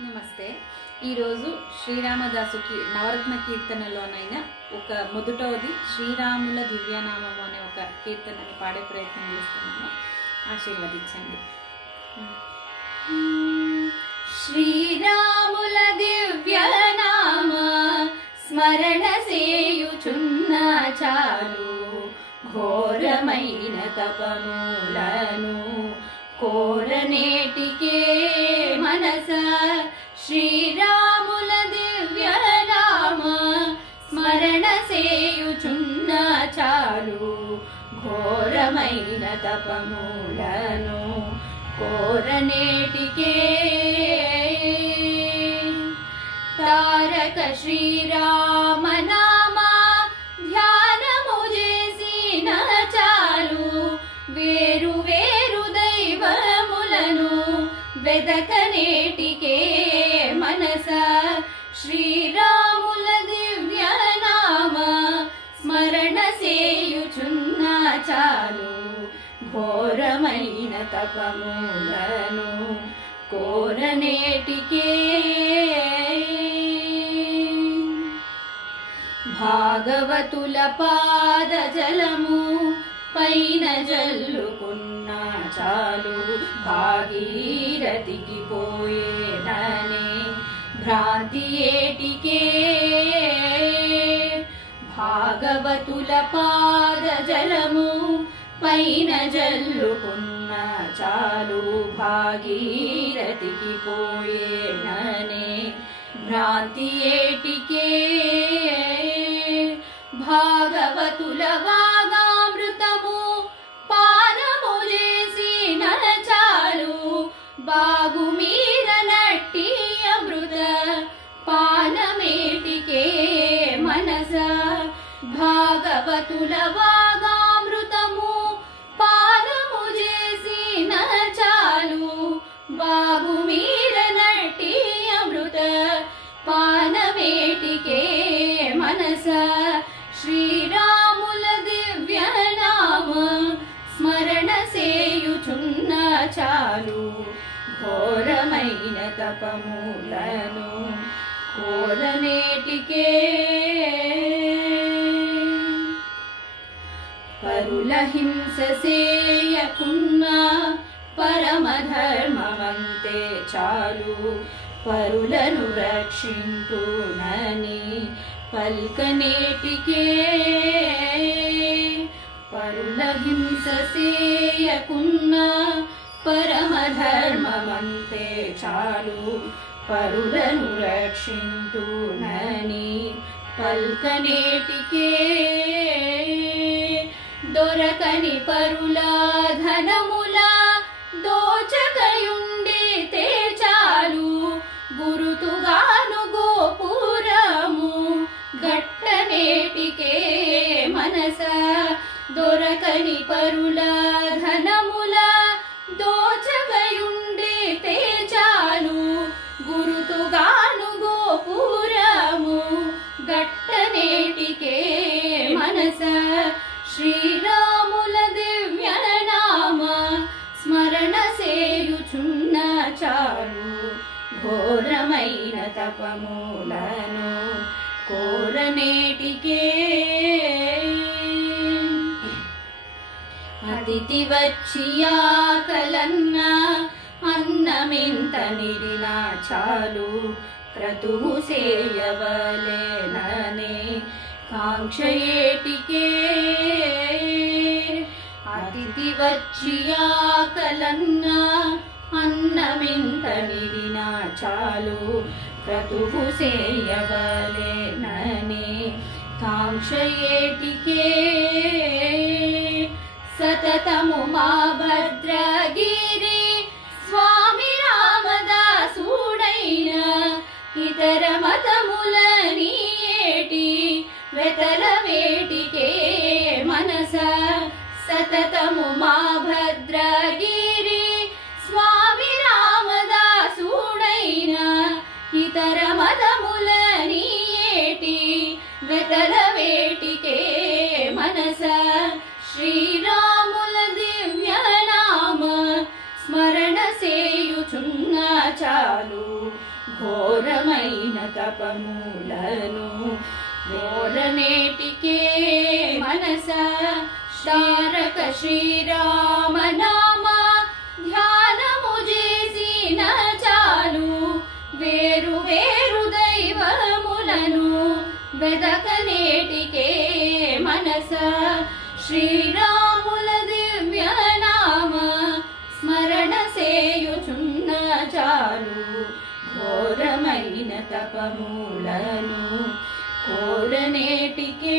నమస్తే. ఈరోజు శ్రీరామదాసుకి నవరత్న కీర్తనలోనైనా ఒక మొదటవది శ్రీరాముల దివ్యనామము అనే ఒక కీర్తనని పాడే ప్రయత్నం చేస్తున్నాము. ఆశీర్వదించండి. శ్రీరాముల దివ్యనామ స్మరణ సేయుచున్న చాలు ఘోరమైన తపములను కోరనేటికే మనస. శ్రీరాముల దివ్యనామ స్మరణ సేయుచున్న చాలు ఘోరమైన తపములను కోరనేటికే. తారక శ్రీరామ నామ ధ్యానము చేసిన చాలు వేరు వేరు దైవములను వెదకనేటికే మనస. శ్రీరాముల దివ్యనామ స్మరణ సేయుచున్న చాలు ఘోరమైన తపములను కోరనేటికే. భాగవతుల పాద జలము పైన జల్లుకున్న చాలు భాగీరథికి పోయేననే భ్రాంతి ఏటికే. భాగవతుల పాద జలము పైన జల్లుకున్న చాలు భాగీరథికి పోయేననే భ్రాంతి ఏటికే. భాగవతుల వాగామృతము పానము చేసిన చాలు బాగు మీద నట్టి అమృత పానమేటికే మనస. భాగవతుల వాగామృతము పానము చేసిన చాలు బాగు మీద నట్టి అమృత పానమేటికే మనస. శ్రీరాముల దివ్యనామ స్మరణ సేయుచున్న చాలు ఘోరమైన తపములను కోరనేటికే. పరుల హింస సేయకున్న పరమధర్మమంతే చాలు పరులను రక్షించునని పల్కనేటికే. పరుల హింస సేయకున్న పరమధర్మమంతే చాలు పరులను రక్షించునని పల్కనేటికే. దొరకని పరుల ధనముల దోచకయుండితే చాలు గురుతుగాను గోపురము గట్టనేటికే మనస. దొరకని పరుల ధనముల దోచకయుండితే చాలు గురుతుగాను గోపురము గట్టనేటికే మనస. శ్రీరాముల దివ్యనామ స్మరణ సేయుచున్న చాలు ఘోరమైన తపములను కోరనేటికే. అతిథి వచ్చి ఆకలన్న అన్నమింత నిడినా చాలు క్రతువు సేయవలేననే కాంక్ష ఏటికే. అతిథి వచ్చి ఆకలన్న అన్నమింత నిడినా చాలు క్రతువు సేయవలేననే కాంక్ష ఏటికే. సతతము మా భద్రగిరి స్వామి రామదాసుడైన ఇతర మతముల నీటి వెతల వేటికే మనస. సతతము మా భద్రగిరి స్వామి రామదాసుడైన ఇతర మతముల నీటి వెతల వేటికే మనస. శ్రీరాముల దివ్యనామ స్మరణ సేయుచున్న చాలు ఘోరమైన తపములను కోరనేటికే మనస తారక శ్రీరామనామ ధ్యానము చేసిన చాలు వేరు వేరు దైవములను వెదకనేటికే మనస శ్రీరాముల దివ్యనామ స్మరణ సేయుచున్న చాలు ఘోరమైన తపములను కోరనేటికే